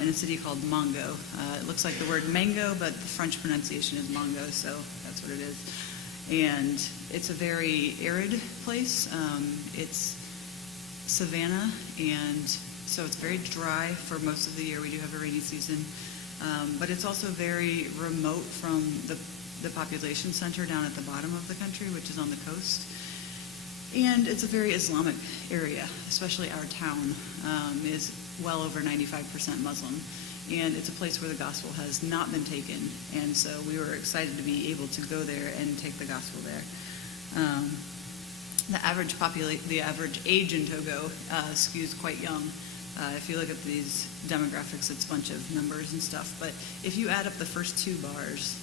in a city called Mongo. It looks like the word mango, but the French pronunciation is Mongo, so that's what it is. And it's a very arid place. It's savanna, and so it's very dry for most of the year. We do have a rainy season, but it's also very remote from the population center down at the bottom of the country, which is on the coast. And it's a very Islamic area, especially our town is well over 95% Muslim. And it's a place where the gospel has not been taken. And so we were excited to be able to go there and take the gospel there. The average age in Togo skews quite young. If you look at these demographics, it's a bunch of numbers and stuff. But if you add up the first two bars,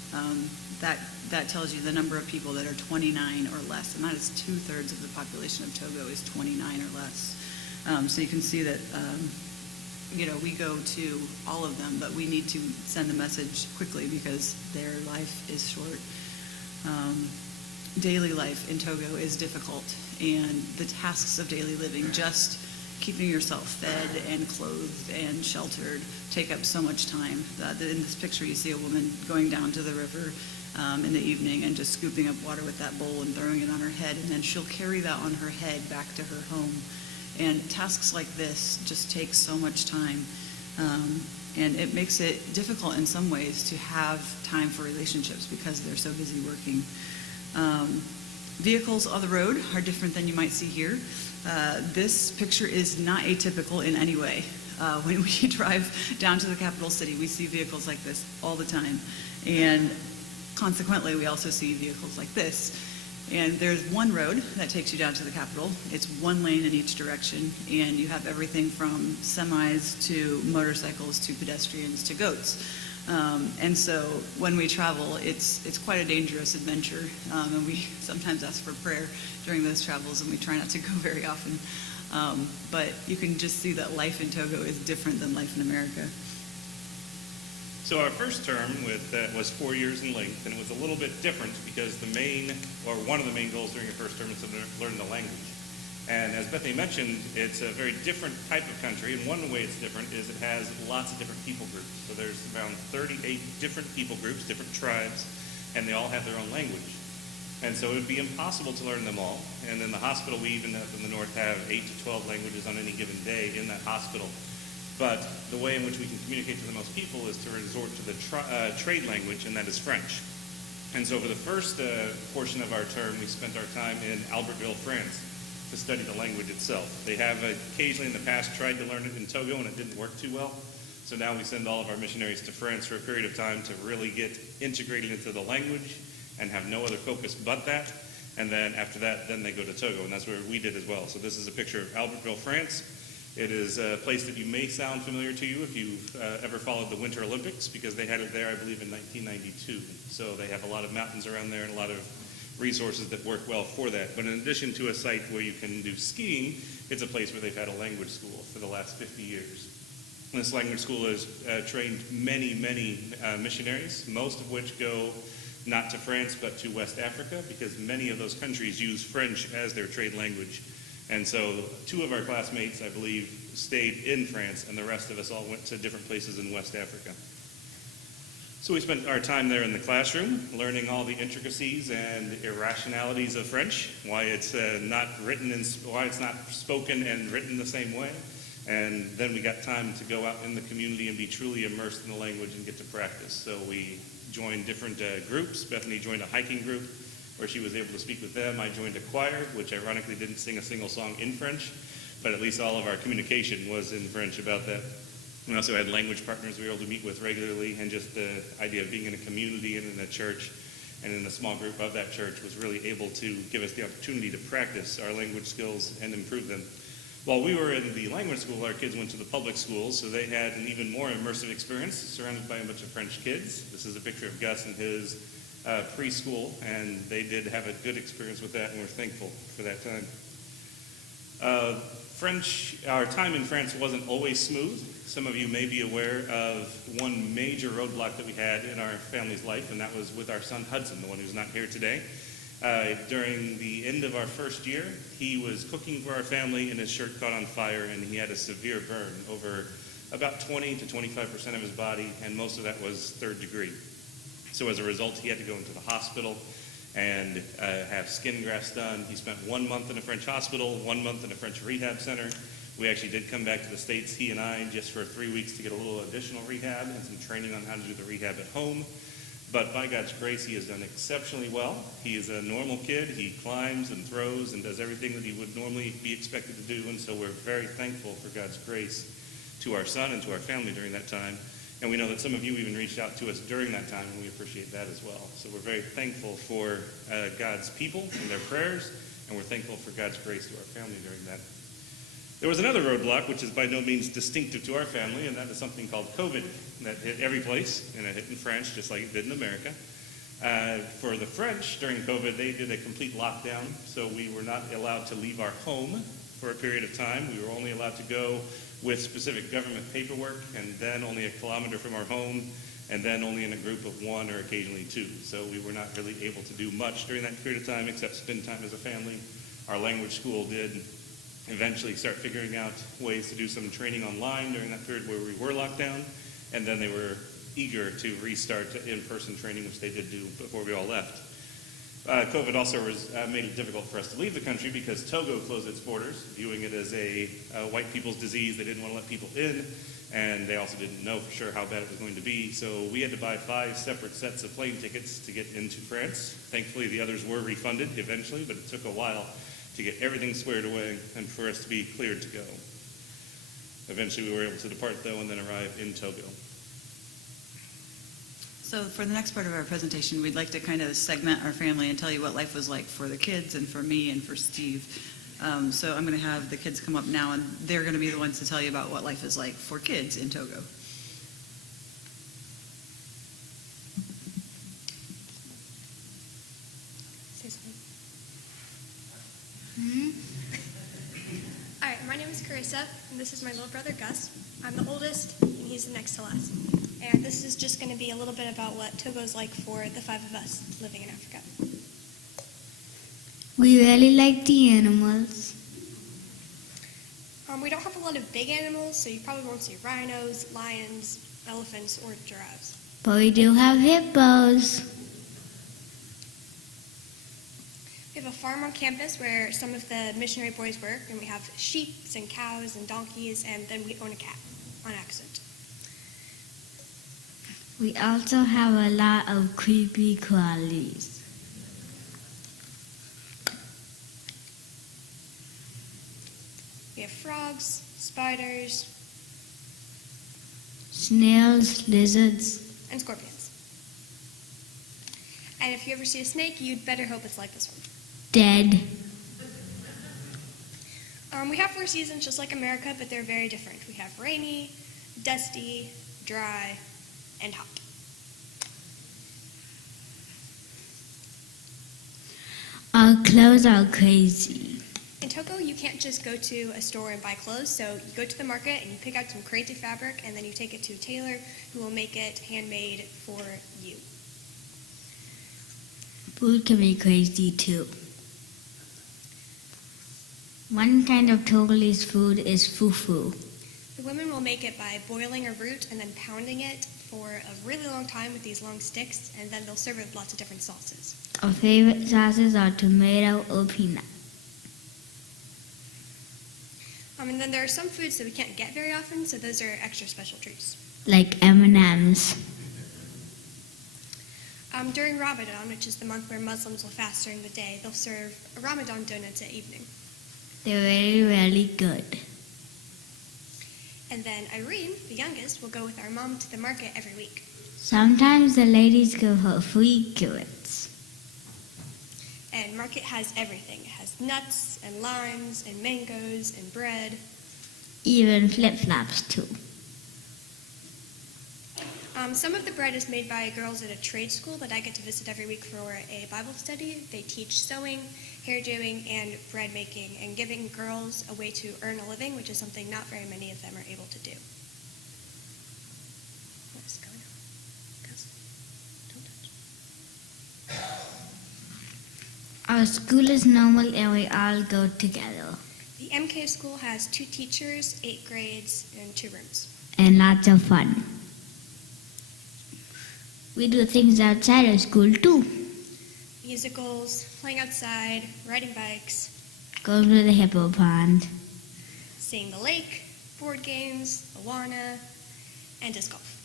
that tells you the number of people that are 29 or less, and that is 2/3 of the population of Togo is 29 or less. So you can see that we go to all of them, but we need to send the message quickly because their life is short. Daily life in Togo is difficult, and the tasks of daily living, just keeping yourself fed and clothed and sheltered, take up so much time. In this picture, you see a woman going down to the river in the evening and just scooping up water with that bowl and throwing it on her head, and then she'll carry that on her head back to her home. And tasks like this just take so much time, and it makes it difficult in some ways to have time for relationships because they're so busy working. Vehicles on the road are different than you might see here. This picture is not atypical in any way. When we drive down to the capital city, we see vehicles like this all the time. And consequently, we also see vehicles like this. And there's one road that takes you down to the capital. It's one lane in each direction, and you have everything from semis to motorcycles to pedestrians to goats. And so when we travel, it's quite a dangerous adventure, and we sometimes ask for prayer during those travels, and we try not to go very often. But you can just see that life in Togo is different than life in America. So our first term was 4 years in length, and it was a little bit different because one of the main goals during your first term is to learn the language. And as Bethany mentioned, it's a very different type of country, and one way it's different is it has lots of different people groups. So there's around 38 different people groups, different tribes, and they all have their own language. And so it would be impossible to learn them all. And in the hospital, we even up in the north have 8 to 12 languages on any given day in that hospital. But the way in which we can communicate to the most people is to resort to the trade language, and that is French. And so for the first portion of our term, we spent our time in Albertville, France, to study the language itself. They have occasionally in the past tried to learn it in Togo, and it didn't work too well. So now we send all of our missionaries to France for a period of time to really get integrated into the language and have no other focus but that. And then after that, then they go to Togo, and that's where we did as well. So this is a picture of Albertville, France. It is a place that you may sound familiar to you if you've ever followed the Winter Olympics, because they had it there, I believe, in 1992. So they have a lot of mountains around there and a lot of resources that work well for that. But in addition to a site where you can do skiing, it's a place where they've had a language school for the last 50 years. And this language school has trained many, many missionaries, most of which go not to France but to West Africa, because many of those countries use French as their trade language. And so 2 of our classmates, I believe, stayed in France, and the rest of us all went to different places in West Africa. So we spent our time there in the classroom, learning all the intricacies and irrationalities of French, why it's not spoken and written the same way. And then we got time to go out in the community and be truly immersed in the language and get to practice. So we joined different groups. Bethany joined a hiking group where she was able to speak with them. I joined a choir, which ironically didn't sing a single song in French, but at least all of our communication was in French about that. We also had language partners we were able to meet with regularly, and just the idea of being in a community and in a church and in a small group of that church was really able to give us the opportunity to practice our language skills and improve them. While we were in the language school, our kids went to the public schools, so they had an even more immersive experience, surrounded by a bunch of French kids. This is a picture of Gus and his preschool, and they did have a good experience with that, and we're thankful for that time. Our time in France wasn't always smooth. Some of you may be aware of one major roadblock that we had in our family's life, and that was with our son Hudson, the one who's not here today. During the end of our first year, he was cooking for our family, and his shirt caught on fire, and he had a severe burn over about 20 to 25% of his body, and most of that was third degree. So as a result, he had to go into the hospital and have skin grafts done. He spent 1 month in a French hospital, 1 month in a French rehab center. We actually did come back to the States, he and I, just for 3 weeks to get a little additional rehab and some training on how to do the rehab at home. But by God's grace, he has done exceptionally well. He is a normal kid. He climbs and throws and does everything that he would normally be expected to do. And so we're very thankful for God's grace to our son and to our family during that time. And we know that some of you even reached out to us during that time, and we appreciate that as well. So we're very thankful for God's people and their prayers, and we're thankful for God's grace to our family during that. There was another roadblock, which is by no means distinctive to our family, and that is something called COVID that hit every place, and it hit in France just like it did in America. For the French, during COVID, they did a complete lockdown, so we were not allowed to leave our home for a period of time. We were only allowed to go with specific government paperwork, and then only a kilometer from our home, and then only in a group of one or occasionally two. So we were not really able to do much during that period of time except spend time as a family. Our language school did eventually start figuring out ways to do some training online during that period where we were locked down, and then they were eager to restart in-person training, which they did do before we all left. COVID also made it difficult for us to leave the country because Togo closed its borders, viewing it as a white people's disease. They didn't want to let people in, and they also didn't know for sure how bad it was going to be. So we had to buy 5 separate sets of plane tickets to get into France. Thankfully, the others were refunded eventually, but it took a while to get everything squared away and for us to be cleared to go. Eventually, we were able to depart, though, and then arrive in Togo. So for the next part of our presentation, we'd like to kind of segment our family and tell you what life was like for the kids and for me and for Steve. So I'm going to have the kids come up now, and they're going to be the ones to tell you about what life is like for kids in Togo. Say something. All right, my name is Carissa, and this is my little brother Gus. I'm the oldest, and he's the next to last. And this is just going to be a little bit about what Togo's like for the 5 of us living in Africa. We really like the animals. We don't have a lot of big animals, so you probably won't see rhinos, lions, elephants, or giraffes. But we do have hippos. We have a farm on campus where some of the missionary boys work, and we have sheep and cows and donkeys, and then we own a cat on accident. We also have a lot of creepy crawlies. We have frogs, spiders, Snails, lizards. and scorpions. And if you ever see a snake, you'd better hope it's like this one. Dead. We have 4 seasons just like America, but they're very different. We have rainy, dusty, dry, and hot. Our clothes are crazy. In Togo, you can't just go to a store and buy clothes, so you go to the market and you pick out some crazy fabric, and then you take it to a tailor who will make it handmade for you. Food can be crazy too. One kind of Togolese food is fufu. The women will make it by boiling a root and then pounding it for a really long time with these long sticks, and then they'll serve it with lots of different sauces. Our favorite sauces are tomato or peanut. And then there are some foods that we can't get very often, so those are extra special treats. Like M&Ms. During Ramadan, which is the month where Muslims will fast during the day, they'll serve Ramadan donuts at evening. They're really, really good. And then Irene, the youngest, will go with our mom to the market every week. Sometimes the ladies give her free carrots. And market has everything. It has nuts and limes and mangoes and bread. Even flip-flops too. Some of the bread is made by girls at a trade school that I get to visit every week for a Bible study. They teach sewing, hair doing, and bread making, and giving girls a way to earn a living, which is something not very many of them are able to do. What's going on? Gus, don't touch. Our school is normal and we all go together. The MK school has 2 teachers, 8 grades, and 2 rooms. and lots of fun. We do things outside of school too. Musicals, playing outside, riding bikes, Going to the hippo pond. seeing the lake, board games, Awana, and disc golf.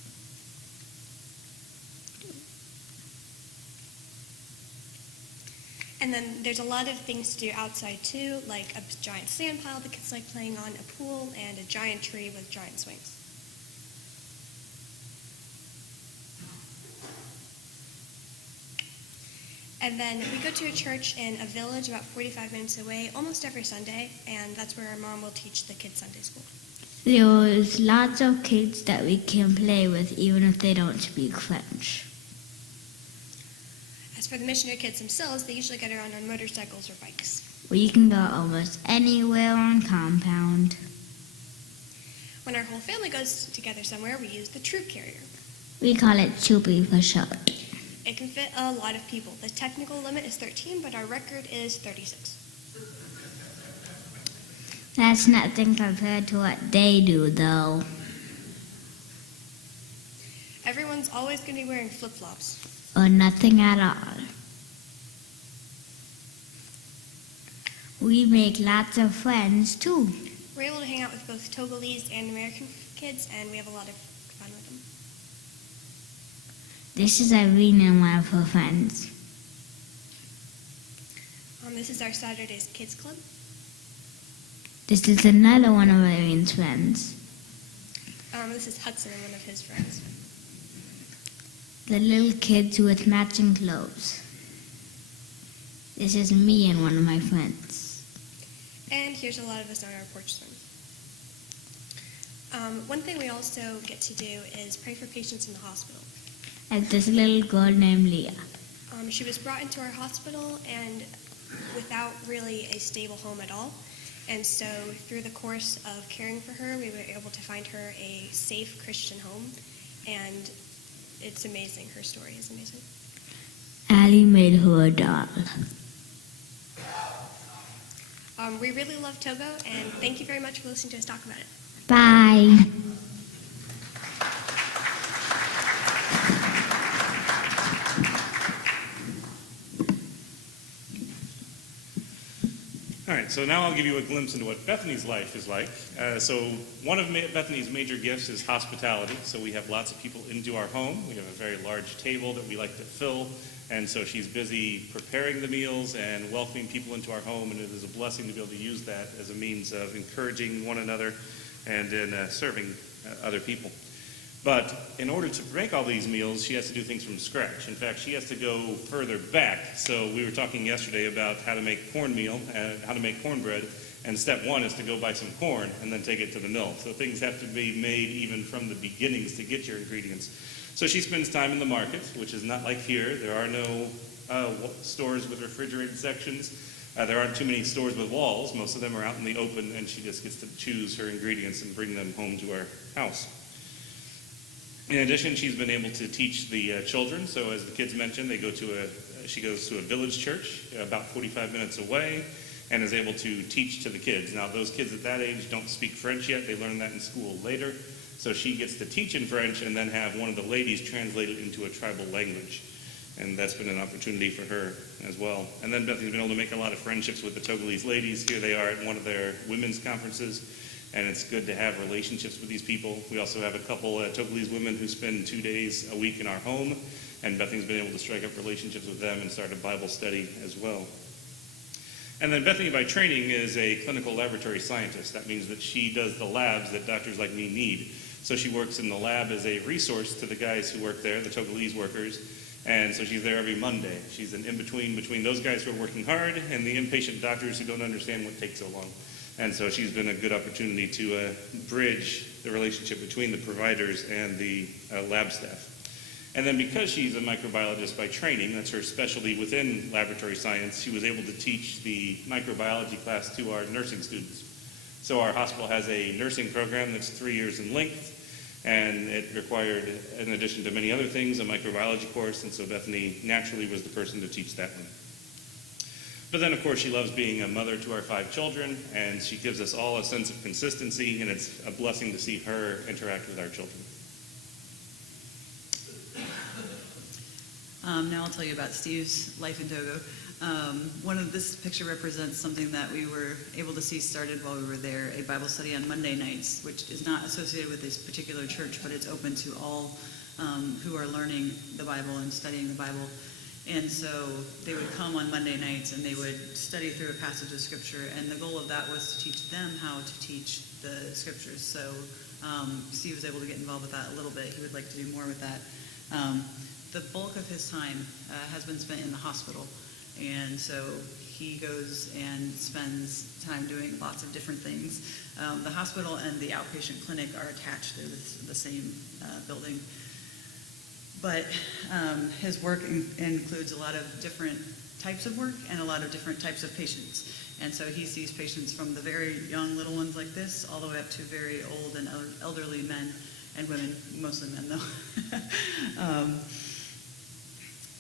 And then there's a lot of things to do outside too, like a giant sand pile the kids like playing on, a pool, and a giant tree with giant swings. And then we go to a church in a village about 45 minutes away almost every Sunday, and that's where our mom will teach the kids Sunday school. There's lots of kids that we can play with even if they don't speak French. As for the missionary kids themselves, they usually get around on motorcycles or bikes. We can go almost anywhere on compound. When our whole family goes together somewhere, we use the troop carrier. We call it Choopy for short. It can fit a lot of people. The technical limit is 13, but our record is 36. That's nothing compared to what they do, though. Everyone's always going to be wearing flip-flops. Or nothing at all. We make lots of friends, too. We're able to hang out with both Togolese and American kids, and we have a lot of fun with them. This is Irene and one of her friends. This is our Saturdays Kids Club. This is another one of Irene's friends. This is Hudson and one of his friends. The little kids with matching clothes. This is me and one of my friends. And here's a lot of us on our porch swing. One thing we also get to do is pray for patients in the hospital. Like this little girl named Leah. She was brought into our hospital and without really a stable home at all. And so through the course of caring for her, we were able to find her a safe Christian home. And it's amazing. Her story is amazing. Allie made her a doll. We really love Togo, and thank you very much for listening to us talk about it. Bye. All right, so now I'll give you a glimpse into what Bethany's life is like. So one of Bethany's major gifts is hospitality. So we have lots of people into our home. We have a very large table that we like to fill. And so she's busy preparing the meals and welcoming people into our home. And it is a blessing to be able to use that as a means of encouraging one another and in serving other people. But in order to make all these meals, she has to do things from scratch. In fact, she has to go further back. So we were talking yesterday about how to make cornmeal and how to make cornbread. And step one is to go buy some corn and then take it to the mill. So things have to be made even from the beginnings to get your ingredients. So she spends time in the market, which is not like here. There are no stores with refrigerated sections. There aren't too many stores with walls. Most of them are out in the open, and she just gets to choose her ingredients and bring them home to our house. In addition, she's been able to teach the children. So as the kids mentioned, she goes to a village church about 45 minutes away and is able to teach to the kids. Now, those kids at that age don't speak French yet. They learn that in school later. So she gets to teach in French and then have one of the ladies translate it into a tribal language. And that's been an opportunity for her as well. And then Bethany's been able to make a lot of friendships with the Togolese ladies. Here they are at one of their women's conferences. And it's good to have relationships with these people. We also have a couple Togolese women who spend 2 days a week in our home. And Bethany's been able to strike up relationships with them and start a Bible study as well. And then Bethany, by training, is a clinical laboratory scientist. That means that she does the labs that doctors like me need. So she works in the lab as a resource to the guys who work there, the Togolese workers. And so she's there every Monday. She's an in-between between those guys who are working hard and the impatient doctors who don't understand what takes so long. And so she's been a good opportunity to bridge the relationship between the providers and the lab staff. And then because she's a microbiologist by training, that's her specialty within laboratory science, she was able to teach the microbiology class to our nursing students. So our hospital has a nursing program that's 3 years in length, and it required, in addition to many other things, a microbiology course, and so Bethany naturally was the person to teach that one. But then, of course, she loves being a mother to our 5 children, and she gives us all a sense of consistency, and it's a blessing to see her interact with our children. Now I'll tell you about Steve's life in Togo. This picture represents something that we were able to see started while we were there, a Bible study on Monday nights, which is not associated with this particular church, but it's open to all who are learning the Bible and studying the Bible. And so they would come on Monday nights and they would study through a passage of Scripture, and the goal of that was to teach them how to teach the Scriptures. So Steve was able to get involved with that a little bit. He would like to do more with that. The bulk of his time has been spent in the hospital, and so he goes and spends time doing lots of different things. The hospital and the outpatient clinic are attached to the same building. But his work includes a lot of different types of work and a lot of different types of patients. And so he sees patients from the very young little ones like this all the way up to very old and elderly men and women, mostly men though.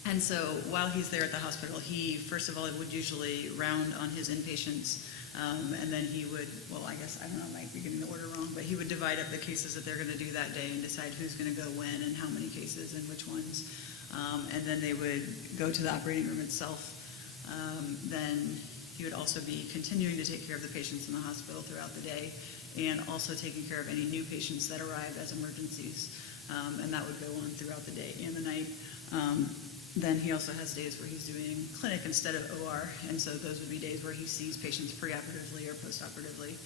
And so while he's there at the hospital, he, first of all, would usually round on his inpatients, and then he would, well, I guess, I don't know, I might be getting the order wrong, but he would divide up the cases that they're going to do that day and decide who's going to go when and how many cases and which ones. And then they would go to the operating room itself. Then he would also be continuing to take care of the patients in the hospital throughout the day, and also taking care of any new patients that arrived as emergencies. And that would go on throughout the day and the night. Then he also has days where he's doing clinic instead of OR, and so those would be days where he sees patients preoperatively or postoperatively.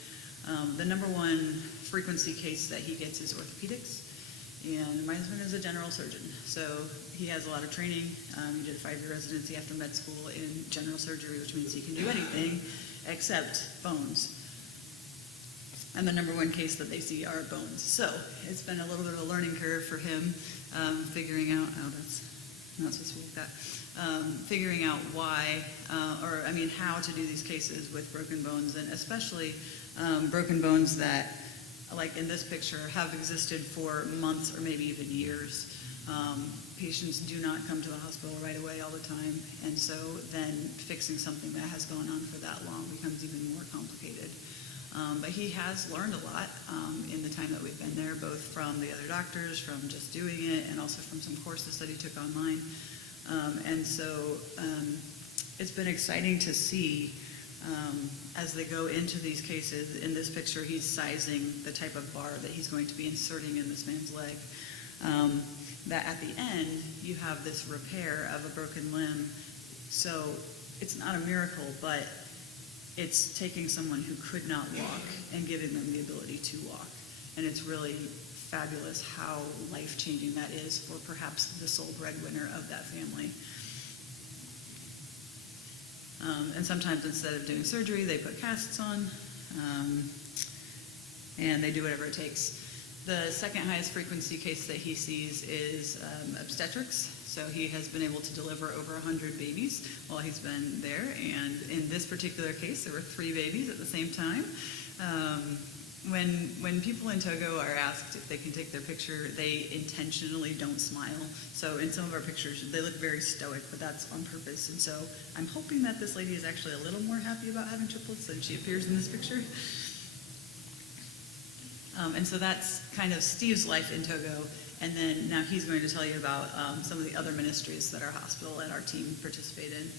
The number one frequency case that he gets is orthopedics, and my husband is a general surgeon, so he has a lot of training. He did a 5-year residency after med school in general surgery, which means he can do anything except bones. And the number one case that they see are bones. So it's been a little bit of a learning curve for him, figuring out, that's not supposed to be like that, figuring out why, how to do these cases with broken bones, and especially broken bones that, like in this picture, have existed for months or maybe even years. Patients do not come to the hospital right away all the time, and so then fixing something that has gone on for that long becomes even more complicated. But he has learned a lot in the time that we've been there, both from the other doctors, from just doing it, and also from some courses that he took online. And so it's been exciting to see as they go into these cases. In this picture, he's sizing the type of bar that he's going to be inserting in this man's leg. That at the end, you have this repair of a broken limb. So it's not a miracle, but it's taking someone who could not walk and giving them the ability to walk. And it's really fabulous how life-changing that is for perhaps the sole breadwinner of that family. And sometimes instead of doing surgery, they put casts on, and they do whatever it takes. The second highest frequency case that he sees is obstetrics. So he has been able to deliver over 100 babies while he's been there. And in this particular case, there were 3 babies at the same time. When people in Togo are asked if they can take their picture, they intentionally don't smile. So in some of our pictures, they look very stoic, but that's on purpose. And so I'm hoping that this lady is actually a little more happy about having triplets than she appears in this picture. And so that's kind of Steve's life in Togo. And then now he's going to tell you about some of the other ministries that our hospital and our team participate in.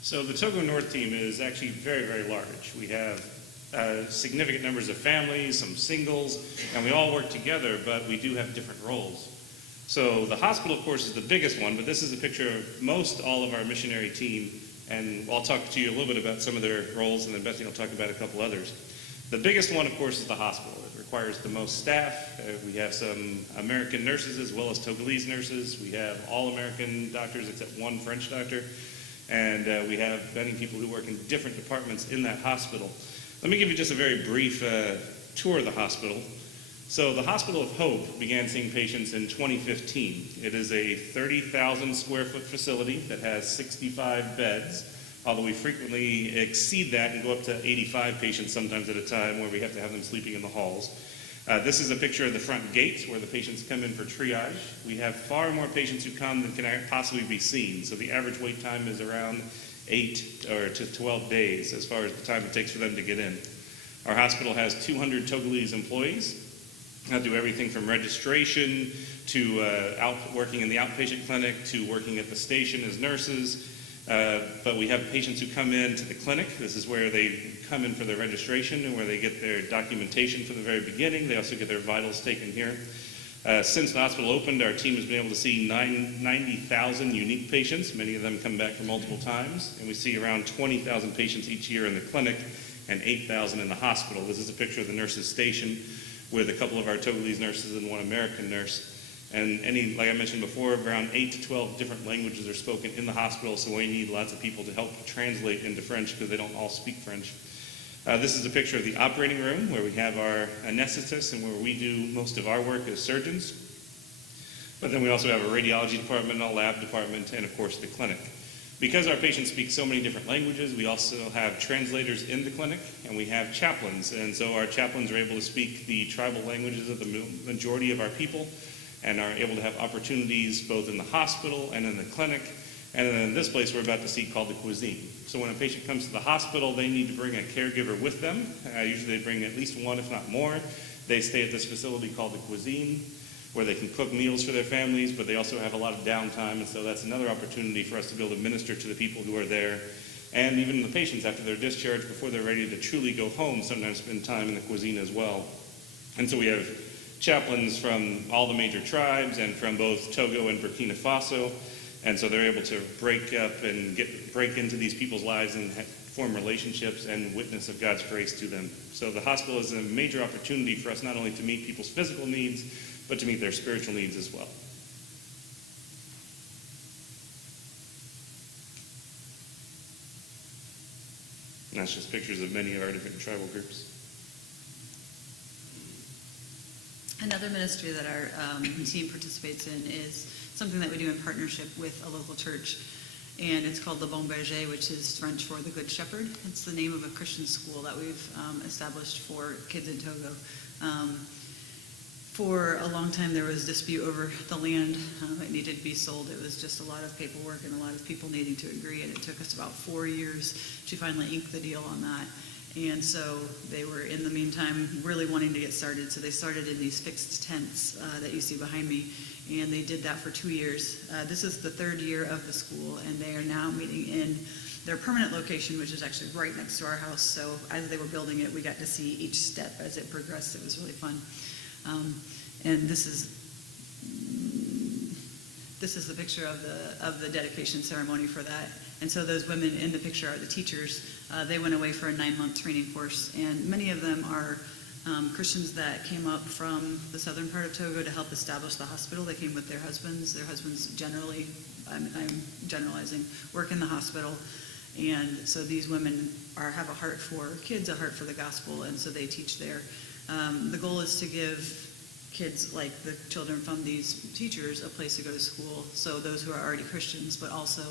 So the Togo North team is actually very, very large. We have significant numbers of families, some singles, and we all work together, but we do have different roles. So the hospital, of course, is the biggest one, but this is a picture of most all of our missionary team, and I'll talk to you a little bit about some of their roles, and then Bethany will talk about a couple others. The biggest one, of course, is the hospital. It requires the most staff. We have some American nurses as well as Togolese nurses. We have all American doctors except one French doctor. And we have many people who work in different departments in that hospital. Let me give you just a very brief tour of the hospital. So the Hospital of Hope began seeing patients in 2015. It is a 30,000 square foot facility that has 65 beds. Although we frequently exceed that and go up to 85 patients sometimes at a time, where we have to have them sleeping in the halls. This is a picture of the front gates where the patients come in for triage. We have far more patients who come than can possibly be seen. So the average wait time is around 8 or to 12 days as far as the time it takes for them to get in. Our hospital has 200 Togolese employees. I do everything from registration to working in the outpatient clinic to working at the station as nurses. But we have patients who come in to the clinic. This is where they come in for their registration and where they get their documentation from the very beginning. They also get their vitals taken here. Since the hospital opened, our team has been able to see 90,000 unique patients. Many of them come back for multiple times. And we see around 20,000 patients each year in the clinic and 8,000 in the hospital. This is a picture of the nurses' station with a couple of our Togolese nurses and one American nurse. And like I mentioned before, around 8 to 12 different languages are spoken in the hospital, so we need lots of people to help translate into French because they don't all speak French. This is a picture of the operating room where we have our anesthetists and where we do most of our work as surgeons. But then we also have a radiology department, a lab department, and of course the clinic. Because our patients speak so many different languages, we also have translators in the clinic, and we have chaplains. And so our chaplains are able to speak the tribal languages of the majority of our people and are able to have opportunities both in the hospital and in the clinic. And then in this place we're about to see called the cuisine. So when a patient comes to the hospital, they need to bring a caregiver with them. Usually they bring at least one, if not more. They stay at this facility called the cuisine, where they can cook meals for their families, but they also have a lot of downtime, and so that's another opportunity for us to be able to minister to the people who are there. And even the patients, after they're discharged, before they're ready to truly go home, sometimes spend time in the cuisine as well. And so we have chaplains from all the major tribes and from both Togo and Burkina Faso, and so they're able to break up and break into these people's lives and form relationships and witness of God's grace to them. So the hospital is a major opportunity for us not only to meet people's physical needs, but to meet their spiritual needs as well. And that's just pictures of many of our different tribal groups. Another ministry that our team participates in is something that we do in partnership with a local church, and it's called Le Bon Berger, which is French for the Good Shepherd. It's the name of a Christian school that we've established for kids in Togo. For a long time, there was dispute over the land. It needed to be sold. It was just a lot of paperwork and a lot of people needing to agree, and it took us about 4 years to finally ink the deal on that. And so they were, in the meantime, really wanting to get started. So they started in these fixed tents that you see behind me, and they did that for 2 years. This is the third year of the school, and they are now meeting in their permanent location, which is actually right next to our house. So as they were building it, we got to see each step as it progressed. It was really fun. And this is the picture of the dedication ceremony for that. And so those women in the picture are the teachers. They went away for a 9-month training course, and many of them are Christians that came up from the southern part of Togo to help establish the hospital. They came with their husbands. Their husbands generally, I'm generalizing, work in the hospital. And so these women have a heart for kids, a heart for the gospel, and so they teach there. The goal is to give kids like the children from these teachers a place to go to school, so those who are already Christians, but also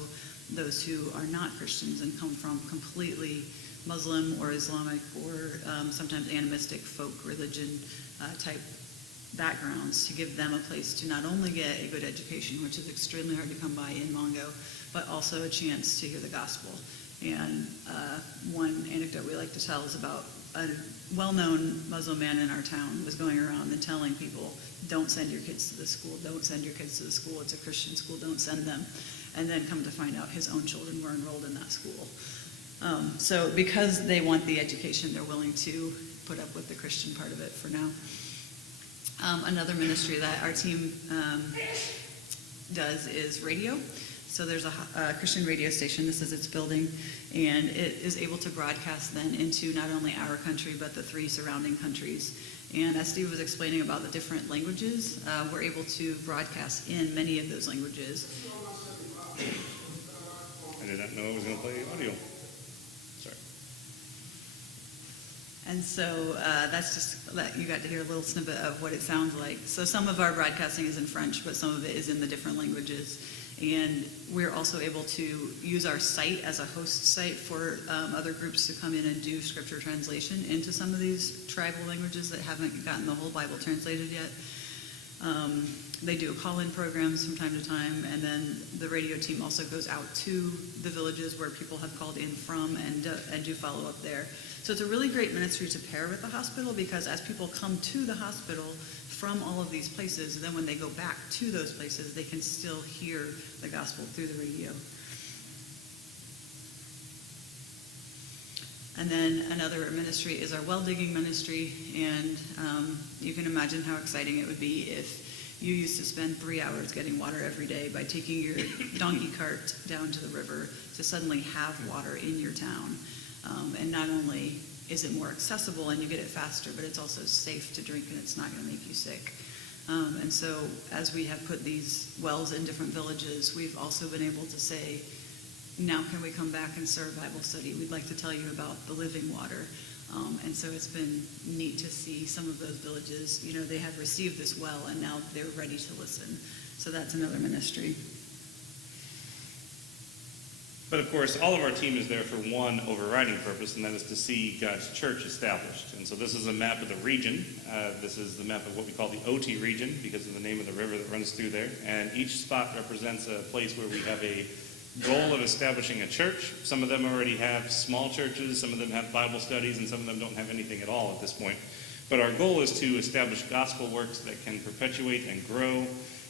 those who are not Christians and come from completely Muslim or Islamic or sometimes animistic folk religion type backgrounds, to give them a place to not only get a good education, which is extremely hard to come by in Mongo, but also a chance to hear the gospel. And one anecdote we like to tell is about a well-known Muslim man in our town was going around and telling people, don't send your kids to the school, don't send your kids to the school, it's a Christian school, don't send them. And then come to find out his own children were enrolled in that school. So because they want the education, they're willing to put up with the Christian part of it for now. Another ministry that our team does is radio. So there's a Christian radio station, this is its building, and it is able to broadcast then into not only our country, but the 3 surrounding countries. And as Steve was explaining about the different languages, we're able to broadcast in many of those languages. I did not know I was going to play audio. Sorry. And so that's just that you got to hear a little snippet of what it sounds like. So some of our broadcasting is in French, but some of it is in the different languages. And we're also able to use our site as a host site for other groups to come in and do scripture translation into some of these tribal languages that haven't gotten the whole Bible translated yet. They do call-in programs from time to time, and then the radio team also goes out to the villages where people have called in from and do follow up there. So it's a really great ministry to pair with the hospital, because as people come to the hospital from all of these places, then when they go back to those places, they can still hear the gospel through the radio. And then another ministry is our well digging ministry, and you can imagine how exciting it would be if you used to spend 3 hours getting water every day by taking your donkey cart down to the river to suddenly have water in your town. And not only is it more accessible and you get it faster, but it's also safe to drink and it's not going to make you sick. And so as we have put these wells in different villages, we've also been able to say, now can we come back and serve Bible study? We'd like to tell you about the living water. And so it's been neat to see some of those villages, they have received this well and now they're ready to listen. So that's another ministry. But of course, all of our team is there for one overriding purpose, and that is to see God's church established. And so this is a map of the region. This is the map of what we call the OT region, because of the name of the river that runs through there. And each spot represents a place where we have a goal of establishing a church. Some of them already have small churches, some of them have Bible studies, and some of them don't have anything at all at this point. But our goal is to establish gospel works that can perpetuate and grow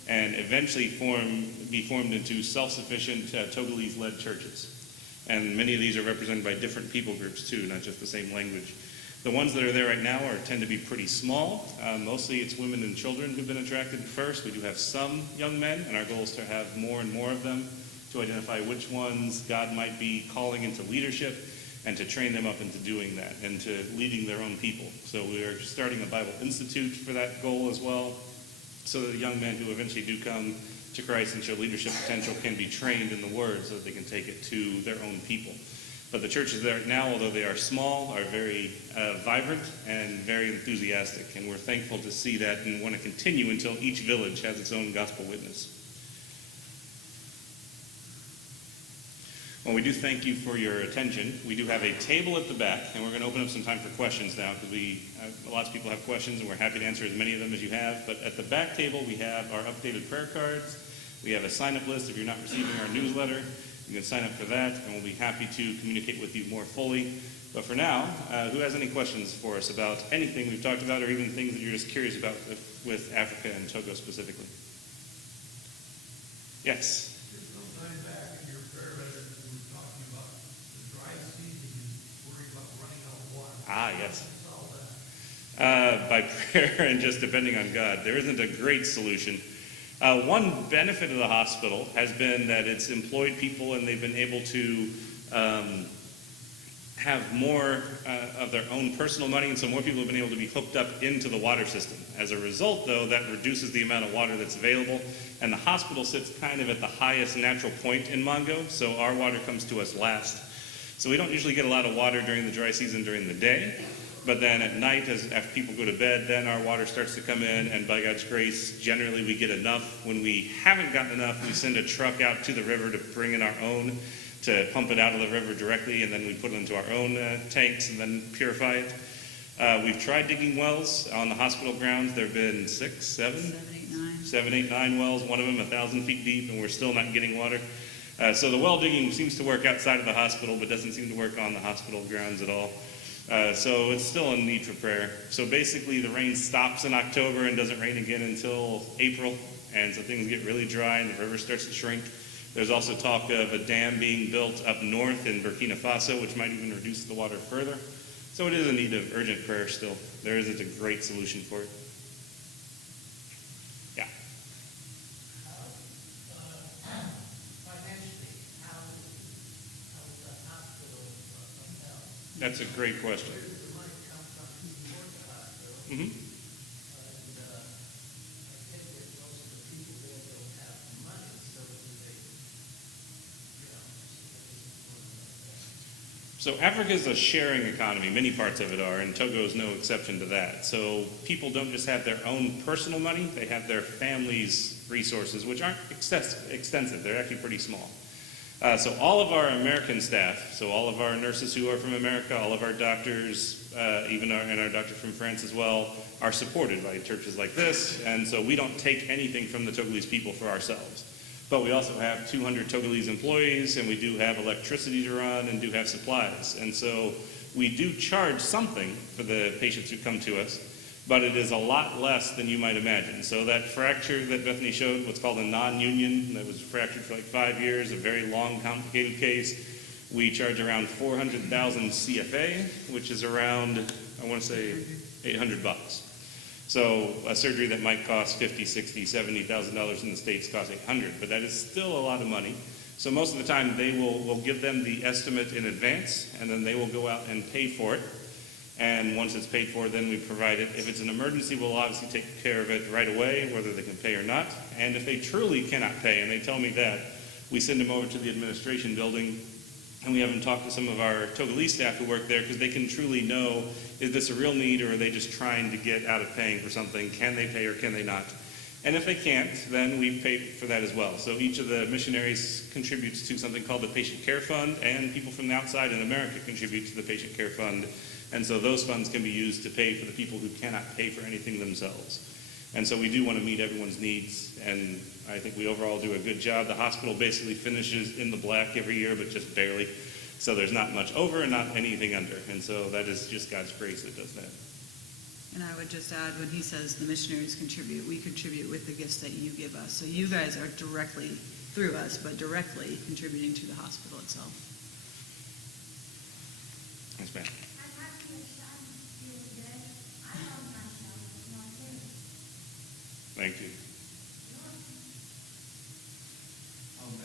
and eventually be formed into self-sufficient Togolese-led churches. And many of these are represented by different people groups too, not just the same language. The ones that are there right now tend to be pretty small. Mostly it's women and children who've been attracted first. We do have some young men, and our goal is to have more and more of them, to identify which ones God might be calling into leadership and to train them up into doing that and to leading their own people. So we are starting a Bible Institute for that goal as well, so that the young men who eventually do come to Christ and show leadership potential can be trained in the Word so that they can take it to their own people. But the churches there now, although they are small, are very vibrant and very enthusiastic, and we're thankful to see that and want to continue until each village has its own gospel witness. Well, we do thank you for your attention. We do have a table at the back, and we're going to open up some time for questions now, because lots of people have questions, and we're happy to answer as many of them as you have. But at the back table, we have our updated prayer cards. We have a sign-up list. If you're not receiving our newsletter, you can sign up for that, and we'll be happy to communicate with you more fully. But for now, who has any questions for us about anything we've talked about, or even things that you're just curious about with Africa and Togo specifically? Yes? Yes. By prayer and just depending on God. There isn't a great solution. One benefit of the hospital has been that it's employed people, and they've been able to have more of their own personal money, and so more people have been able to be hooked up into the water system. As a result, though, that reduces the amount of water that's available, and the hospital sits kind of at the highest natural point in Mongo, so our water comes to us last. So we don't usually get a lot of water during the dry season during the day, but then at night, after people go to bed, then our water starts to come in, and by God's grace, generally we get enough. When we haven't gotten enough, we send a truck out to the river to bring in our own, to pump it out of the river directly, and then we put it into our own tanks and then purify it. We've tried digging wells on the hospital grounds. There have been 7, 8, 9 wells, one of them 1,000 feet deep, and we're still not getting water. So the well digging seems to work outside of the hospital, but doesn't seem to work on the hospital grounds at all. So it's still in need for prayer. So basically the rain stops in October and doesn't rain again until April, and so things get really dry and the river starts to shrink. There's also talk of a dam being built up north in Burkina Faso, which might even reduce the water further. So it is in need of urgent prayer still. There isn't a great solution for it. Yeah. That's a great question. Mm-hmm. So Africa is a sharing economy. Many parts of it are, and Togo is no exception to that. So people don't just have their own personal money, they have their family's resources, which aren't extensive. They're actually pretty small. So all of our American staff, so all of our nurses who are from America, all of our doctors, and our doctor from France as well, are supported by churches like this. And so we don't take anything from the Togolese people for ourselves. But we also have 200 Togolese employees, and we do have electricity to run and do have supplies. And so we do charge something for the patients who come to us, but it is a lot less than you might imagine. So that fracture that Bethany showed, what's called a non-union, that was fractured for like 5 years, a very long, complicated case, we charge around 400,000 CFA, which is around, I want to say, $800. So a surgery that might cost $50, $60, $70,000 in the States costs $800, but that is still a lot of money. So most of the time we'll give them the estimate in advance, and then they will go out and pay for it. And once it's paid for, then we provide it. If it's an emergency, we'll obviously take care of it right away, whether they can pay or not. And if they truly cannot pay, and they tell me that, we send them over to the administration building, and we have them talk to some of our Togolese staff who work there, because they can truly know, is this a real need, or are they just trying to get out of paying for something? Can they pay or can they not? And if they can't, then we pay for that as well. So each of the missionaries contributes to something called the Patient Care Fund, and people from the outside in America contribute to the Patient Care Fund. And so those funds can be used to pay for the people who cannot pay for anything themselves. And so we do want to meet everyone's needs, and I think we overall do a good job. The hospital basically finishes in the black every year, but just barely. So there's not much over and not anything under. And so that is just God's grace that does that. And I would just add, when he says the missionaries contribute, we contribute with the gifts that you give us. So you guys are directly, through us, but directly contributing to the hospital itself. Thanks, man. Thank you.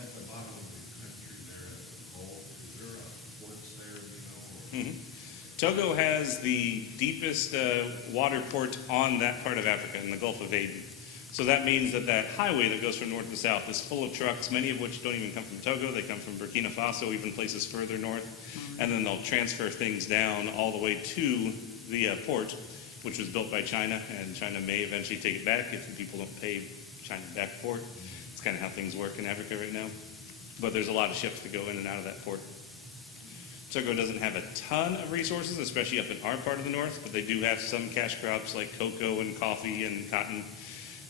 At the bottom of the country there at the pole, is there a ports there, you know? Togo has the deepest water port on that part of Africa, in the Gulf of Aden. So that means that that highway that goes from north to south is full of trucks, many of which don't even come from Togo. They come from Burkina Faso, even places further north. And then they'll transfer things down all the way to the port, which was built by China, and China may eventually take it back if the people don't pay China back for it. It's kind of how things work in Africa right now. But there's a lot of ships that go in and out of that port. Togo doesn't have a ton of resources, especially up in our part of the north, but they do have some cash crops like cocoa and coffee and cotton.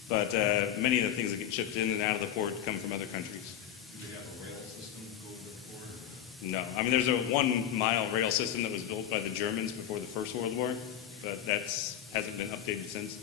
But many of the things that get shipped in and out of the port come from other countries. Do they have a rail system to go to the port? No. I mean, there's a 1 mile rail system that was built by the Germans before the First World War, but that hasn't been updated since.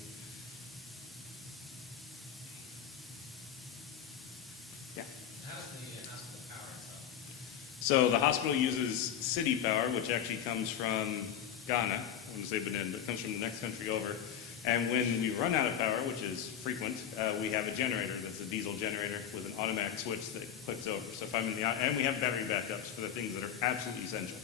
Yeah. How's the hospital power itself? So the hospital uses city power, which actually comes from Ghana. I wouldn't say Benin, but it comes from the next country over. And when we run out of power, which is frequent, we have a generator that's a diesel generator with an automatic switch that clicks over. So if I'm in and we have battery backups for the things that are absolutely essential.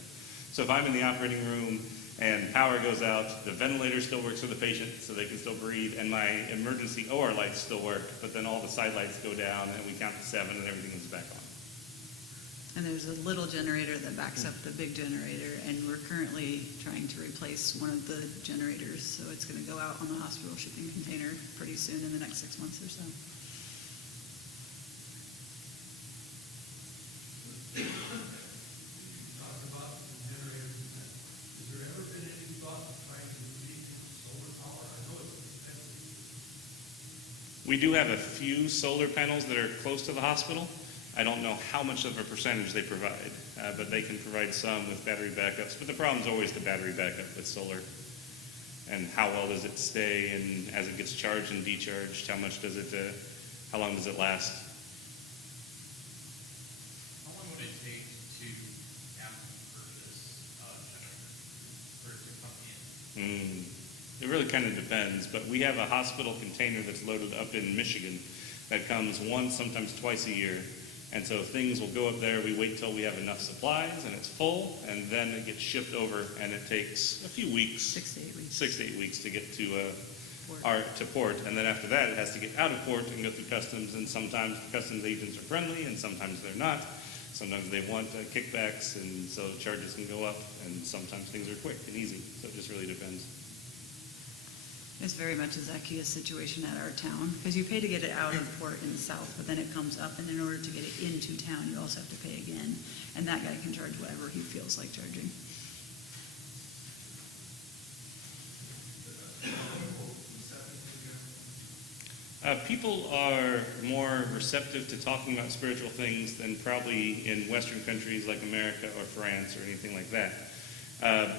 So if I'm in the operating room and power goes out, the ventilator still works for the patient so they can still breathe, and my emergency OR lights still work, but then all the side lights go down and we count to 7 and everything is back on. And there's a little generator that backs up the big generator, and we're currently trying to replace one of the generators, so it's going to go out on the hospital shipping container pretty soon in the next 6 months or so. Talk about the generators. Has there ever been any thought of trying to lead solar power? I know it's expensive. We do have a few solar panels that are close to the hospital. I don't know how much of a percentage they provide, but they can provide some with battery backups. But the problem is always the battery backup with solar. And how well does it stay, and as it gets charged and decharged, how long does it last? How long would it take to have to purchase a generator or to come in? It really kind of depends, but we have a hospital container that's loaded up in Michigan that comes once, sometimes twice a year. And so things will go up there, we wait till we have enough supplies and it's full, and then it gets shipped over, and it takes a few weeks. 6 to 8 weeks. 6 to 8 weeks to get to Port. port, and then after that it has to get out of port and go through customs, and sometimes customs agents are friendly and sometimes they're not. Sometimes they want kickbacks, and so the charges can go up, and sometimes things are quick and easy, so it just really depends. It's very much a Zacchaeus situation at our town, because you pay to get it out of port in the south, but then it comes up, and in order to get it into town, you also have to pay again. And that guy can charge whatever he feels like charging. People are more receptive to talking about spiritual things than probably in Western countries like America or France or anything like that.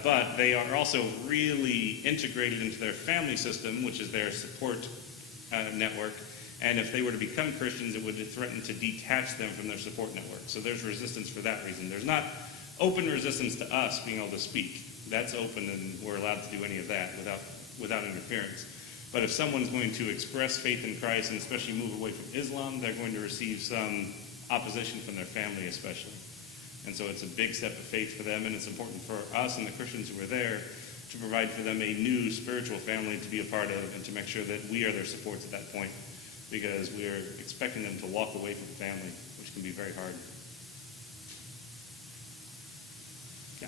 But they are also really integrated into their family system, which is their support network. And if they were to become Christians, it would threaten to detach them from their support network. So there's resistance for that reason. There's not open resistance to us being able to speak. That's open, and we're allowed to do any of that without interference. But if someone's going to express faith in Christ and especially move away from Islam, they're going to receive some opposition from their family especially. And so it's a big step of faith for them, and it's important for us and the Christians who are there to provide for them a new spiritual family to be a part of and to make sure that we are their supports at that point, because we are expecting them to walk away from family, which can be very hard. Yeah.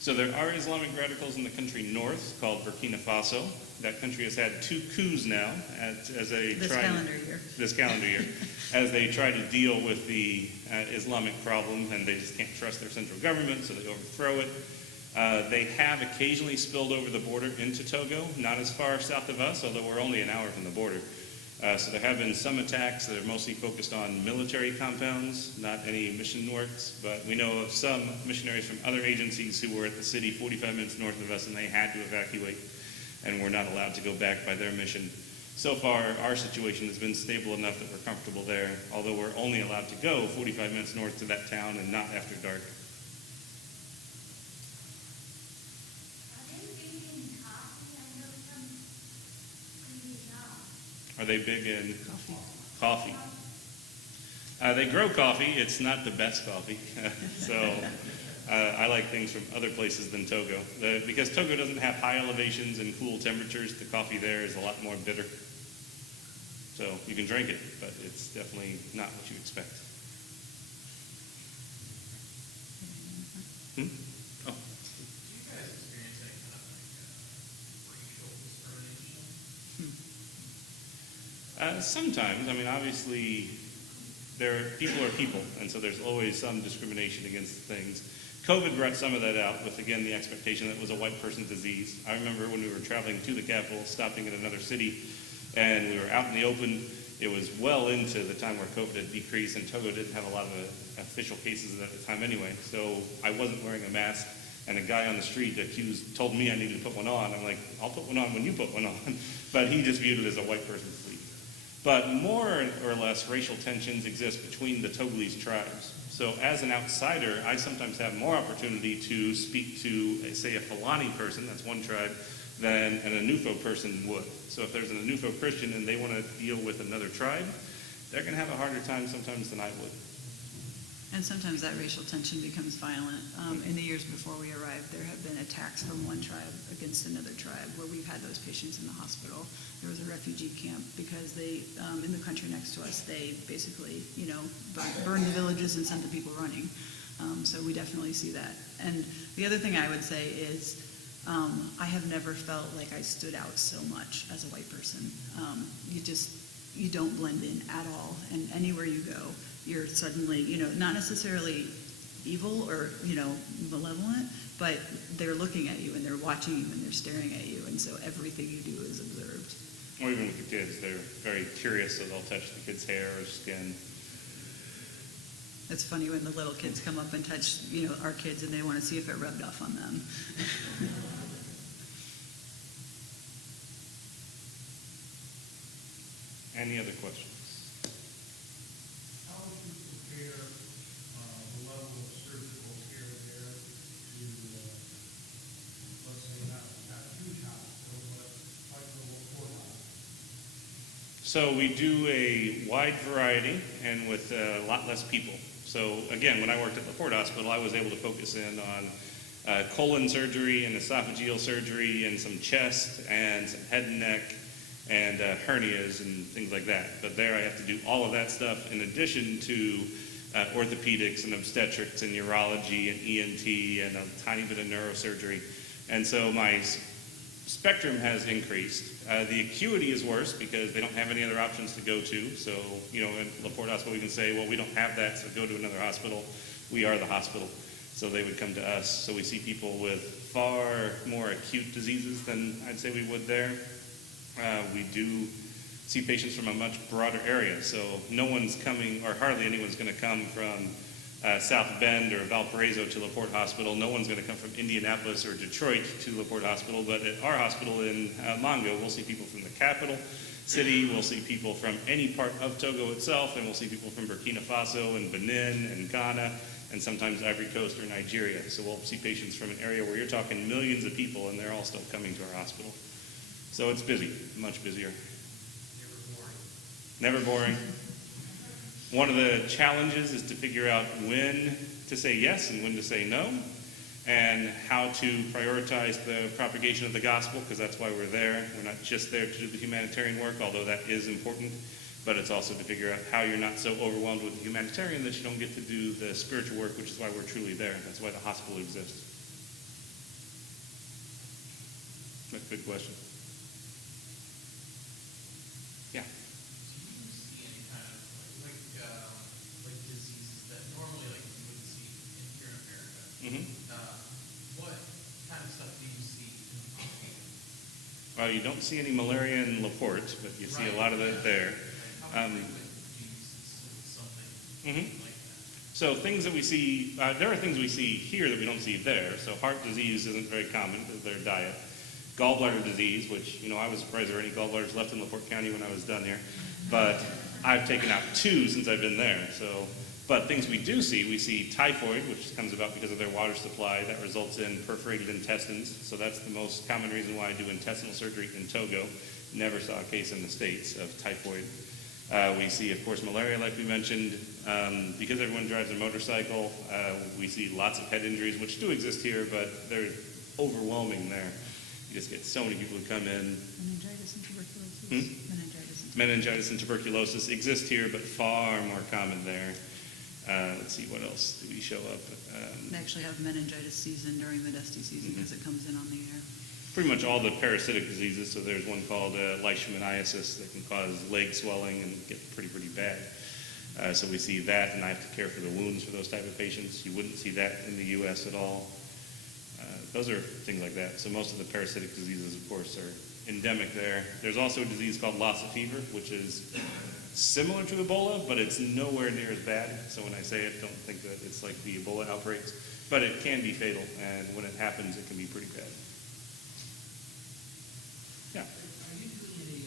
So there are Islamic radicals in the country north called Burkina Faso. That country has had 2 coups now as they This try calendar year. as they try to deal with the Islamic problem, and they just can't trust their central government, so they overthrow it. They have occasionally spilled over the border into Togo, not as far south of us, although we're only an hour from the border. So there have been some attacks that are mostly focused on military compounds, not any mission works, but we know of some missionaries from other agencies who were at the city 45 minutes north of us, and they had to evacuate and were not allowed to go back by their mission. So far, our situation has been stable enough that we're comfortable there, although we're only allowed to go 45 minutes north to that town and not after dark. Are they big in coffee? They grow coffee. It's not the best coffee. So I like things from other places than Togo. Because Togo doesn't have high elevations and cool temperatures, the coffee there is a lot more bitter. So you can drink it, but it's definitely not what you expect. Oh. Do you guys experience any kind of racial discrimination? Sometimes. I mean, obviously, people are people, and so there's always some discrimination against things. COVID brought some of that out with, again, the expectation that it was a white person's disease. I remember when we were traveling to the capital, stopping in another city, and we were out in the open. It was well into the time where COVID had decreased, and Togo didn't have a lot of official cases at the time anyway. So I wasn't wearing a mask, and a guy on the street told me I needed to put one on. I'm like, I'll put one on when you put one on. But he just viewed it as a white person's disease. But more or less, racial tensions exist between the Togolese tribes. So as an outsider, I sometimes have more opportunity to speak to, say, a Fulani person, that's one tribe, than an Anufo person would. So if there's an Anufo Christian and they want to deal with another tribe, they're going to have a harder time sometimes than I would. And sometimes that racial tension becomes violent. In the years before we arrived, there have been attacks from one tribe against another tribe where we've had those patients in the hospital. There was a refugee camp because they, in the country next to us, they basically, burned the villages and sent the people running. So we definitely see that. And the other thing I would say is I have never felt like I stood out so much as a white person. You don't blend in at all. And anywhere you go, you're suddenly, not necessarily evil or, malevolent, but they're looking at you and they're watching you and they're staring at you. And so everything you do is observed. Or even with the kids, they're very curious, so they'll touch the kid's hair or skin. It's funny when the little kids come up and touch, our kids and they want to see if it rubbed off on them. Any other questions? How would you compare the level of surgical care there to, let's say, not a huge hospital, but like a little courthouse? So we do a wide variety and with a lot less people. So again, when I worked at LaPorte Hospital, I was able to focus in on colon surgery and esophageal surgery and some chest and some head and neck and hernias and things like that. But there I have to do all of that stuff in addition to orthopedics and obstetrics and urology and ENT and a tiny bit of neurosurgery. And so my spectrum has increased. The acuity is worse because they don't have any other options to go to. So, in LaPorte Hospital, we can say, well, we don't have that, so go to another hospital. We are the hospital. So they would come to us. So we see people with far more acute diseases than I'd say we would there. We do see patients from a much broader area. So no one's coming, or hardly anyone's going to come from South Bend or Valparaiso to LaPorte Hospital. No one's going to come from Indianapolis or Detroit to LaPorte Hospital. But at our hospital in Mongo, we'll see people from the capital city. We'll see people from any part of Togo itself. And we'll see people from Burkina Faso and Benin and Ghana and sometimes Ivory Coast or Nigeria. So we'll see patients from an area where you're talking millions of people, and they're all still coming to our hospital. So it's busy, much busier. Never boring. One of the challenges is to figure out when to say yes and when to say no, and how to prioritize the propagation of the gospel, because that's why we're there. We're not just there to do the humanitarian work, although that is important, but it's also to figure out how you're not so overwhelmed with the humanitarian that you don't get to do the spiritual work, which is why we're truly there. That's why the hospital exists. That's a good question. Yeah. Do you see any kind of like diseases that normally like you wouldn't see here in America? Mm-hmm. What kind of stuff do you see? Well, you don't see any malaria in LaPorte, but you see a lot of it there. How frequent do you see something Mhm. like that? So things that we see, there are things we see here that we don't see there. So heart disease isn't very common because of their diet. Gallbladder disease, which, I was surprised there were any gallbladders left in LaPorte County when I was done here. But I've taken out 2 since I've been there. But things we do see, we see typhoid, which comes about because of their water supply. That results in perforated intestines. So that's the most common reason why I do intestinal surgery in Togo. Never saw a case in the States of typhoid. We see, of course, malaria, like we mentioned. Because everyone drives a motorcycle, we see lots of head injuries, which do exist here, but they're overwhelming there. You just get so many people who come in. Meningitis and tuberculosis. Meningitis and tuberculosis exist here, but far more common there. Let's see, what else do we show up? They actually have meningitis season during the dusty season because it comes in on the air. Pretty much all the parasitic diseases. So there's one called leishmaniasis that can cause leg swelling and get pretty bad. So we see that, and I have to care for the wounds for those type of patients. You wouldn't see that in the U.S. at all. Those are things like that. So most of the parasitic diseases, of course, are endemic there. There's also a disease called Lassa fever, which is similar to Ebola, but it's nowhere near as bad. So when I say it, don't think that it's like the Ebola outbreaks. But it can be fatal, and when it happens, it can be pretty bad. Yeah. Are you doing any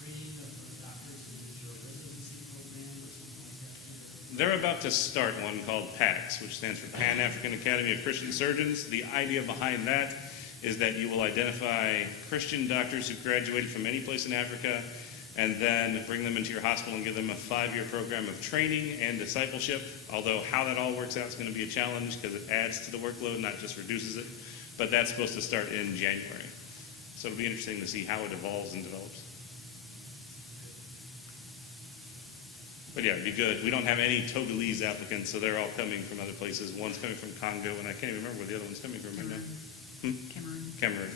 training of doctors in your residency program or something like that? They're about to start one called PACS, which stands for Pan-African Academy of Christian Surgeons. The idea behind that is that you will identify Christian doctors who graduated from any place in Africa and then bring them into your hospital and give them a 5-year program of training and discipleship. Although how that all works out is going to be a challenge because it adds to the workload, not just reduces it. But that's supposed to start in January. So it'll be interesting to see how it evolves and develops. But yeah, it'd be good. We don't have any Togolese applicants, so they're all coming from other places. One's coming from Congo, and I can't even remember where the other one's coming from right now. Cameroon. Cameroon.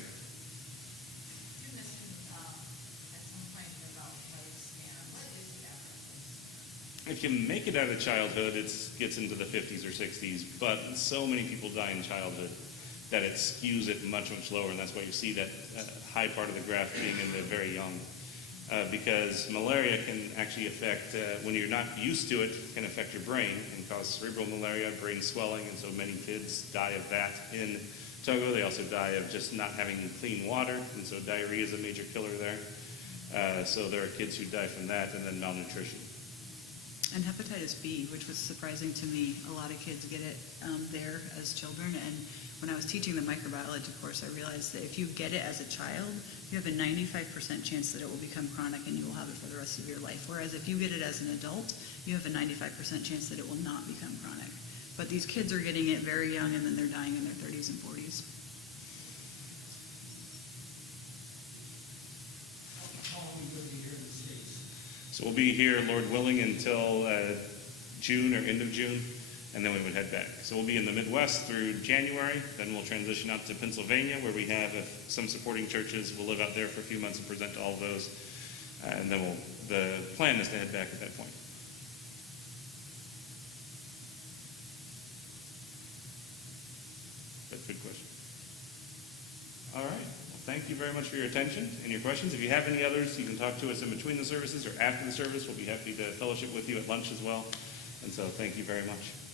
You mentioned at some point about lifespan. What is the average lifespan? If you make it out of childhood, it gets into the 50s or 60s, but so many people die in childhood that it skews it much lower, and that's why you see that high part of the graph being in the very young. Because malaria can actually affect, when you're not used to it, can affect your brain and cause cerebral malaria, brain swelling, and so many kids die of that in Togo. They also die of just not having clean water, and so diarrhea is a major killer there. So there are kids who die from that, and then malnutrition. And hepatitis B, which was surprising to me. A lot of kids get it there as children. And when I was teaching the microbiology course, I realized that if you get it as a child, you have a 95% chance that it will become chronic and you will have it for the rest of your life. Whereas if you get it as an adult, you have a 95% chance that it will not become chronic. But these kids are getting it very young, and then they're dying in their 30s and 40s. How long are you going to be here in the States? So we'll be here, Lord willing, until June or end of June, and then we would head back. So we'll be in the Midwest through January, then we'll transition out to Pennsylvania, where we have some supporting churches. We'll live out there for a few months and present to all of those, and then the plan is to head back at that point. That's a good question. All right. Well, thank you very much for your attention and your questions. If you have any others, you can talk to us in between the services or after the service. We'll be happy to fellowship with you at lunch as well. And so thank you very much.